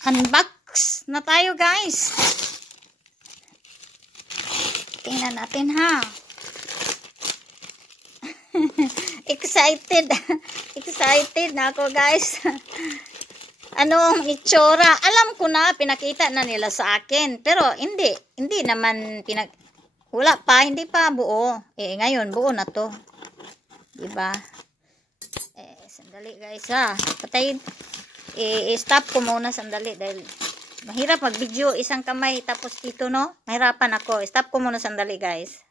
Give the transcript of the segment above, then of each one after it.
Unbox na tayo, guys. Tingnan natin, ha. Excited. Excited na ako, guys. Anong itsura? Alam ko na, pinakita na nila sa akin. Pero, hindi naman wala pa, hindi pa buo. Ngayon, buo na to. Diba? Sandali, guys, ha. Patayin. Stop ko muna sandali dahil mahirap mag-video. Isang kamay, tapos dito, no? Mahirapan ako. Stop ko muna sandali, guys.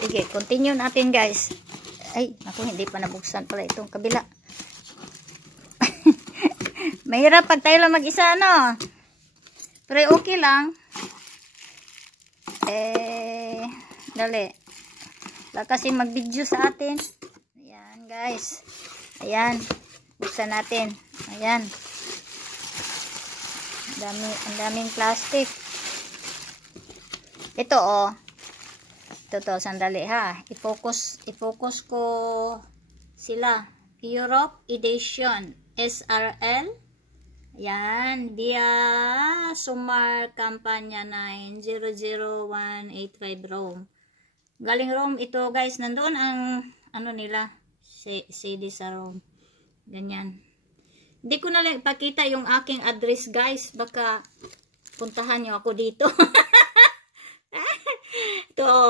Sige, continue natin, guys. Ay, naku, hindi pa nabuksan pala itong kabila. Mahirap pag tayo lang mag-isa, no? Pero okay lang. Dali. Wala kasi mag-video sa atin. Ayan, guys. Ayan. Buksan natin. Ayan. Ang daming plastic. Ito, oh. Ito, sandali, ha. I-focus ko sila. Europe Edition. SRL. Ayan, via Sumar Campania 900185 Rome. Galing Rome ito, guys. Nandoon ang nila, CD sa Rome. Ganyan. Hindi ko na lang ipakita yung aking address, guys. Baka puntahan nyo ako dito.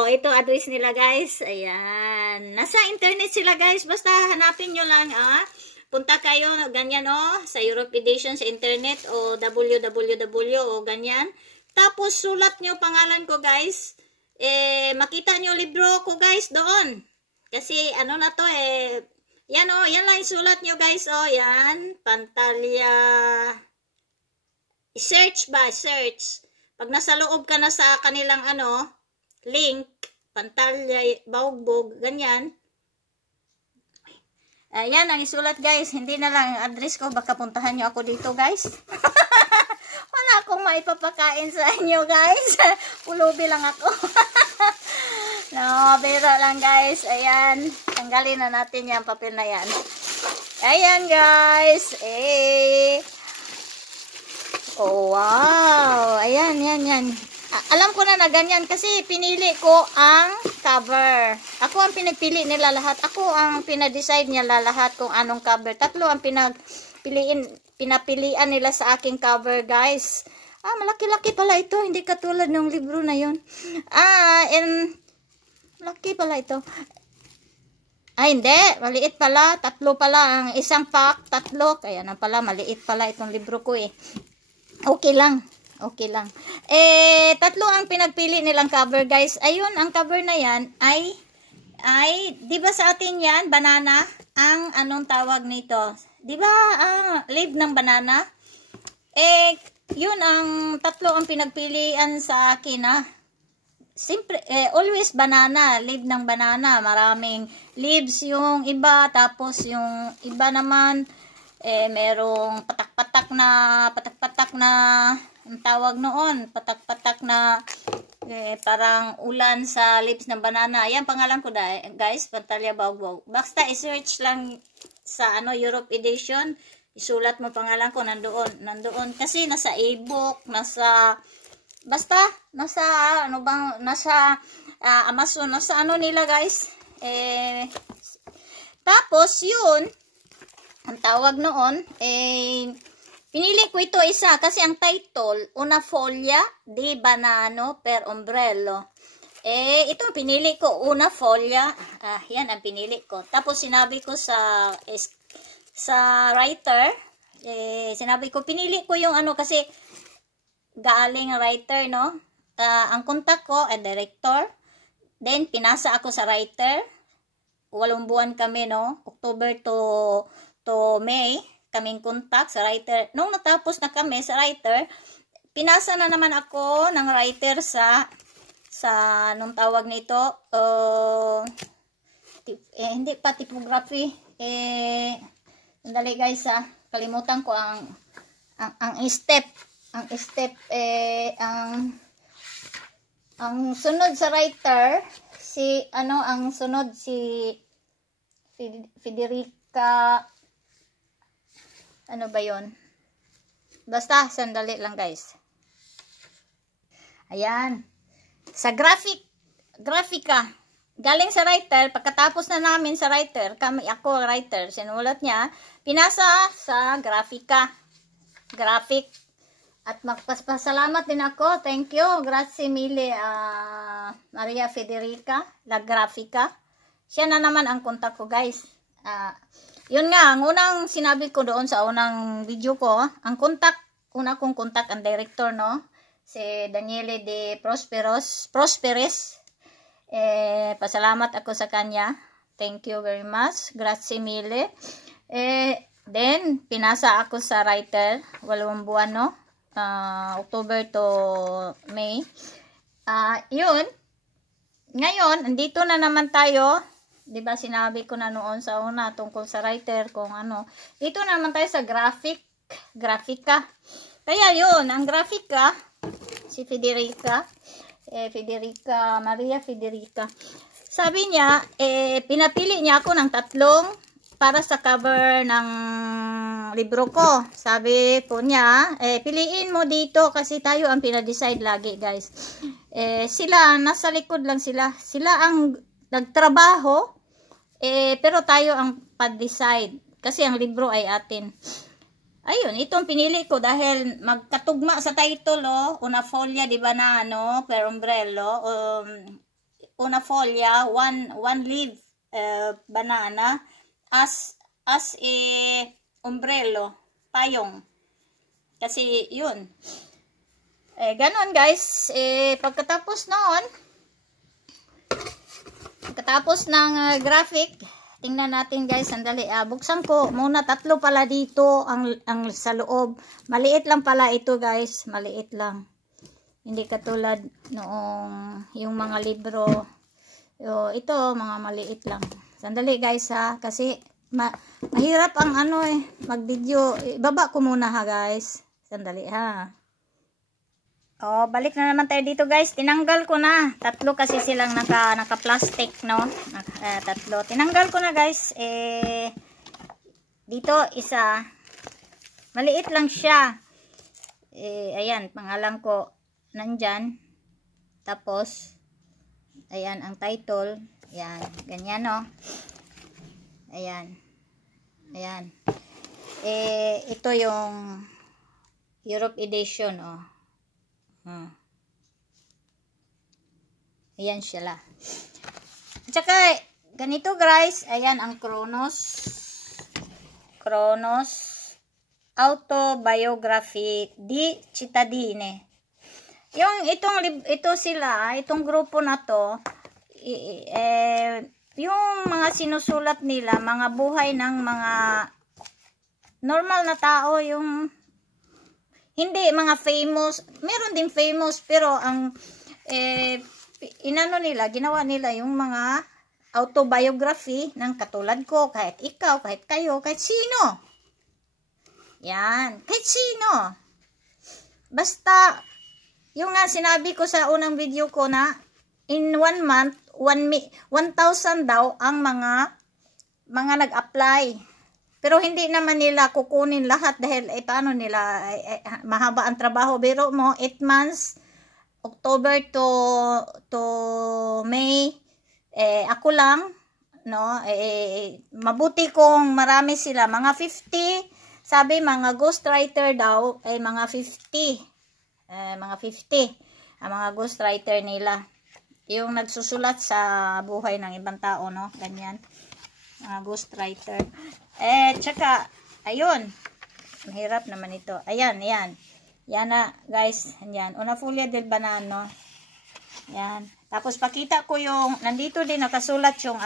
Ito address nila, guys. Ayan. Nasa internet sila, guys. Basta hanapin nyo lang, punta kayo, ganyan, sa Europe Edition, sa internet, o www, o ganyan. Tapos, sulat nyo pangalan ko, guys. Makita nyo libro ko, guys, doon. Kasi, na to, yan, yan lang yung sulat nyo, guys, yan. Pantalya. Search ba? Search. Pag nasa loob ka na sa kanilang, link, Pantalya, Baugbog, ganyan. Ayan ang isulat, guys. Hindi na lang ang address ko. Baka puntahan nyo ako dito, guys. Wala akong maipapakain sa inyo, guys. Pulubi lang ako. No, bira lang, guys. Ayan. Tanggalin na natin yung papel na yan. Ayan, guys. Oh, wow. Ayan, yan. Alam ko na ganyan kasi pinili ko ang cover. Ako ang pinagpili nila lahat. Ako ang pinadecide nila lahat kung anong cover. Tatlo ang pinapilian nila sa aking cover, guys. Malaki-laki pala ito. Hindi katulad ng libro na yun. Laki pala ito. Hindi. Maliit pala. Tatlo pala. Ang isang pack, tatlo. Kaya na pala, maliit pala itong libro ko, Okay lang. Okay lang. Tatlo ang pinagpili nilang cover, guys. Ayun, ang cover na yan ay di ba sa atin yan, banana? Ang anong tawag nito? Di ba, leaf ng banana? Yun ang tatlo ang pinagpilian sa akin, Siyempre, always banana, leaf ng banana. Maraming leaves yung iba, tapos yung iba naman, merong patak-patak na ang tawag noon, patak-patak na parang ulan sa leaves ng banana. Ayan, pangalan ko, guys, Pantalya Baugbog. Basta i-search lang sa Europe Edition, isulat mo pangalan ko, nandoon. Kasi nasa e-book, nasa Amazon, nasa nila, guys. Tapos, yun, ang tawag noon, pinili ko ito isa kasi ang title, Una Foglia di Banano per Ombrello. Ito pinili ko, Una Foglia. Yan ang pinili ko. Tapos sinabi ko sa writer, sinabi ko, pinili ko yung kasi galing writer, no? Ang contact ko, director. Then, pinasa ako sa writer. 8 buwan kami, no? October to May. Kaming contact sa writer. Nung natapos na kami sa writer, pinasa na naman ako ng writer sa nung tawag nito, hindi pa typography. Sandali, guys, kalimutan ko ang step. Ang sunod sa writer, ang sunod si Federica, ano ba yon? Basta, sandali lang guys. Ayan. Sa grafika. Galing sa writer, pagkatapos na namin sa writer, ako writer, sinulat niya, pinasa sa grafika. Graphic. At magpasalamat din ako. Thank you. Grazie mille Maria Federica, La Grafica. Siya na naman ang kontak ko guys. Yun nga, ang unang sinabi ko doon sa unang video ko, ang una kong kontak, ang director, no? Si Daniele de Prosperes. Pasalamat ako sa kanya. Thank you very much. Grazie mille. Then, pinasa ako sa writer. 8 buwan, no? October to May. Yun. Ngayon, andito na naman tayo. Diba sinabi ko na noon sa una tungkol sa writer kung ano. Dito na naman tayo sa grafika. Kaya yun, ang grafika, si Maria Federica. Sabi niya, pinapili niya ako ng 3 para sa cover ng libro ko. Sabi po niya, piliin mo dito kasi tayo ang pinadecide lagi guys. Sila, nasa likod lang sila. Sila ang nagtrabaho, pero tayo ang pa-decide. Kasi ang libro ay atin. Ayun, itong pinili ko dahil magkatugma sa title, una folya, di ba na, per umbrello, una folya, one leaf, banana, as a umbrello, payong. Kasi, yun. Ganon guys, pagkatapos ng graphic, tingnan natin guys, sandali. Buksan ko muna, 3 pala dito ang sa loob. Maliit lang pala ito guys, maliit lang. Hindi katulad noong yung mga libro. Ito, mga maliit lang. Sandali guys kasi mahirap ang mag-video. Ibaba ko muna ha guys. Sandali ha. Balik na naman tayo dito guys. Tinanggal ko na. 3 kasi silang naka-plastic, no? 3. Tinanggal ko na guys. Dito, isa. Maliit lang siya. Ayan, pangalan ko nandyan. Tapos, ayan, ang title. Ayan, ganyan, no? Ayan. Ayan. Ito yung Europe edition, Ayan sila. Tsaka, ganito guys, ayan ang Kronos Autobiography di Cittadine. Itong grupo na to, yung mga sinusulat nila, mga buhay ng mga normal na tao, yung hindi mga famous, meron din famous, pero ang ginawa nila yung mga autobiography ng katulad ko, kahit ikaw, kahit kayo, kahit sino. Yan, kahit sino. Basta, yung nga sinabi ko sa unang video ko na, in 1 month, 1,000 daw ang mga nag-apply. Pero hindi naman nila kukunin lahat dahil paano nila, mahaba ang trabaho. Biro mo, 8 months, October to May, ako lang, no? Mabuti kung marami sila, mga 50, sabi mga ghostwriter daw, mga 50, ang mga ghostwriter nila. Yung nagsusulat sa buhay ng ibang tao, no? Ganyan. Mga ghostwriter. Tsaka, ayun. Mahirap naman ito. Ayan. Yan na, guys. Ayan. Una folya del banano. Yan. Tapos, pakita ko yung, nandito din nakasulat yung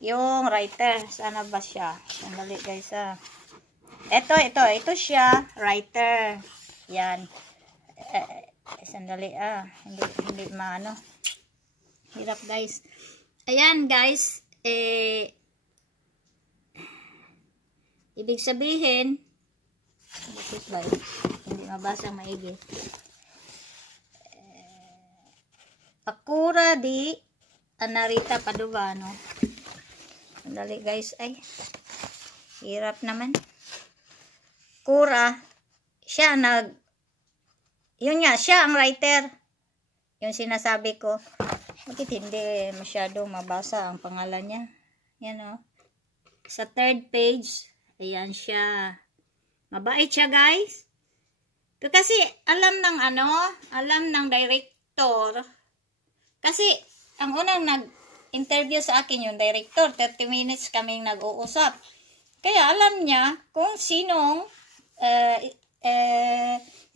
yung writer. Sana ba siya? Sandali, guys, Ito siya, writer. Yan. Sandali, hindi maano. Hirap, guys. Ayan, guys. Ibig sabihin, hindi mabasa maigi. Pakura di Anarita Padovano. Sandali guys, hirap naman. Kura, yun nga, siya ang writer. Yung sinasabi ko. Bakit hindi masyado mabasa ang pangalan niya? Yan o. Sa 3rd page, ayan siya. Mabait siya, guys. Kasi alam ng director. Kasi ang unang nag-interview sa akin yung director, 30 minutes kaming nag-uusap. Kaya alam niya kung sinong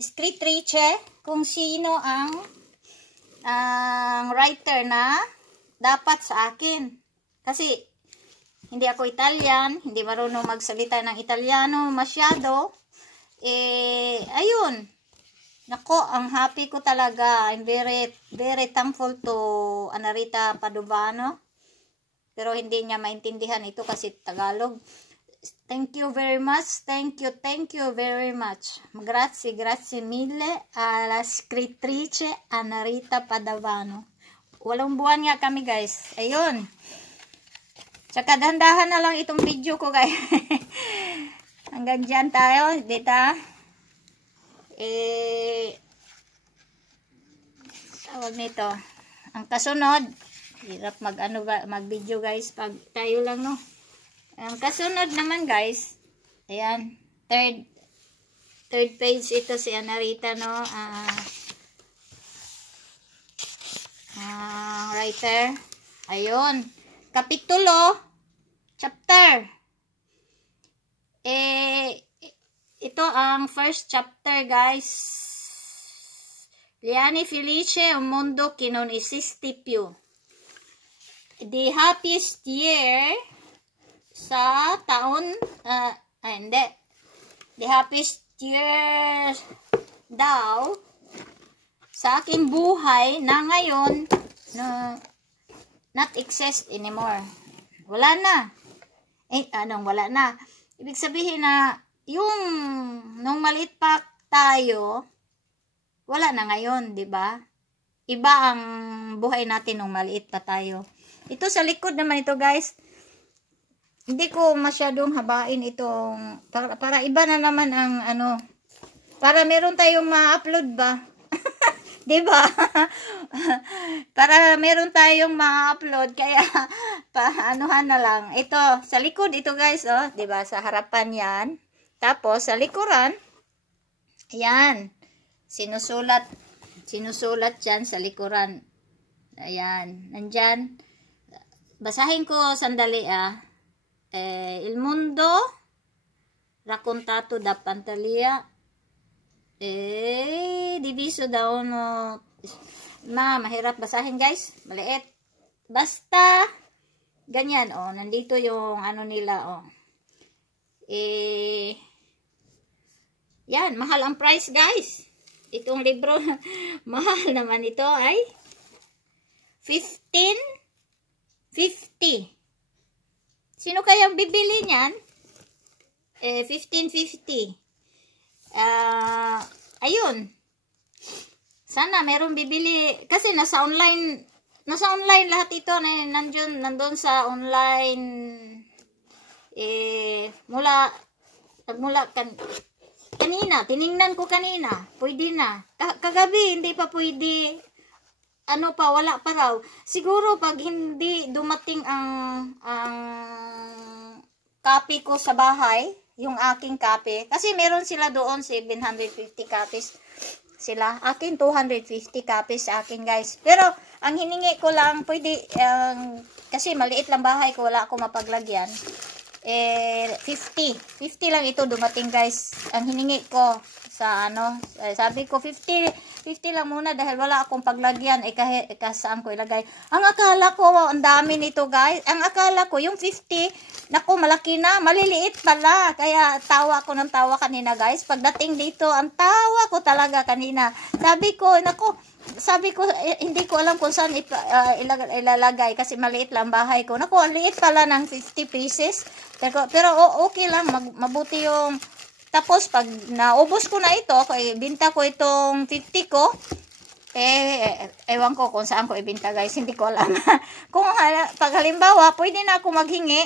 scriptwriter, kung sino ang writer na dapat sa akin. Kasi hindi ako Italian, hindi marunong magsalita ng Italiano masyado. Ayun. Nako, ang happy ko talaga. I'm very, very thankful to Anarita Padovano. Pero hindi niya maintindihan ito kasi Tagalog. Thank you very much. Thank you very much. Grazie mille alla scrittrice Anarita Padovano. 8 buwan nga kami, guys. Ayun. Tsaka dahan-dahan na lang itong video ko, guys. Hanggang dyan tayo. Dito. Tawag nito. Ang kasunod. Hirap mag-video, guys. Pag tayo lang, no. Ang kasunod naman, guys, ayan, third page ito si Anarita, no, writer, ayun, kapitulo, chapter, ito ang first chapter, guys. Liani felice un mondo che non esiste più. The happiest year sa taon, hindi. The happiest year daw sa aking buhay na ngayon na not exist anymore. Wala na. Wala na? Ibig sabihin na yung nung maliit pa tayo, wala na ngayon, di ba? Iba ang buhay natin nung maliit pa tayo. Ito sa likod naman ito, guys. Hindi ko masyadong habain itong para iba na naman ang para meron tayong ma-upload ba? 'Di ba? Para meron tayong ma-upload kaya anuhan na lang. Ito sa likod ito, guys, 'di ba? Sa harapan 'yan. Tapos sa likuran, ayan. Sinusulat diyan sa likuran. Ayan, nandiyan. Basahin ko sandali il mondo raccontato da Pantalia diviso da uno mahirap basahin, guys, maliit, basta ganyan, nandito yung nila, yan, mahal ang price, guys, itong libro. Mahal naman ito ay 15.50. Sino kayang bibili niyan? 15.50. Ayun. Sana meron bibili. Kasi nasa online lahat ito. Nandun sa online. Kanina. Tiningnan ko kanina. Pwede na. Kagabi, hindi pa pwede. Wala pa raw. Siguro pag hindi dumating ang copy ko sa bahay, yung aking copy, kasi meron sila doon 750 copies sila. Akin 250 copies sa akin, guys. Pero ang hiningi ko lang, pwede, kasi maliit lang bahay ko, wala ako mapaglagyan. 50 lang ito dumating, guys. Ang hiningi ko sa sabi ko 50 lang muna dahil wala akong paglagyan, saan ko ilagay. Ang akala ko ang dami nito, guys. Ang akala ko yung 50, naku, malaki na, maliliit pala. Kaya tawa ko ng tawa kanina, guys. Pagdating dito, ang tawa ko talaga kanina. Sabi ko, hindi ko alam kung saan ilalagay kasi maliit lang bahay ko. Naku, ang liit pala ng 50 pieces. Pero okay lang, mabuti yung. Tapos pag naubos ko na ito, ibenta ko itong 50 ko, ewan ko kung saan ko ibenta, guys, hindi ko alam. Pag halimbawa, pwede na ako maghingi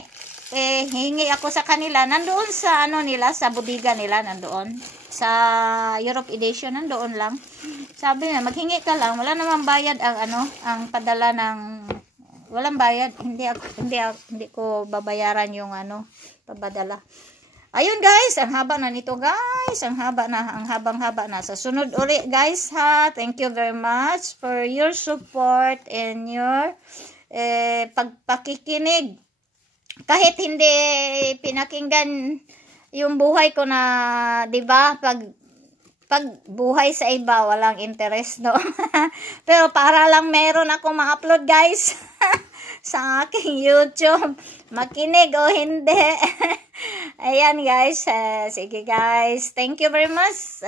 hingi ako sa kanila, nandoon sa ano nila, sa bodega nila, nandoon. Sa Europe Edition, nandoon lang. Sabi na, maghingi ka lang, wala namang bayad ang ano, ang padala ng, walang bayad, hindi ko babayaran yung ano, pabadala. Ayun guys, ang haba na nito guys, ang habang-haba na. Sa sunod uli guys ha, thank you very much for your support and your pagpakikinig. Kahit hindi pinakinggan yung buhay ko na, 'di ba? Pag buhay sa iba, walang interest, no? Pero para lang meron akong ma-upload, guys, sa aking YouTube. Makinig o hindi. Ayan, guys. Sige, guys. Thank you very much.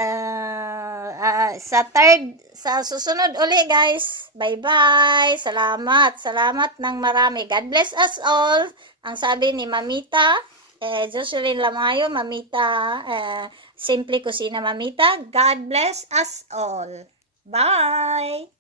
Sa susunod uli, guys. Bye-bye. Salamat. Salamat ng marami. God bless us all. Ang sabi ni Mamita, Jocelyn Lamayo, Mamita, Simple Kusina Mamita, God bless us all. Bye!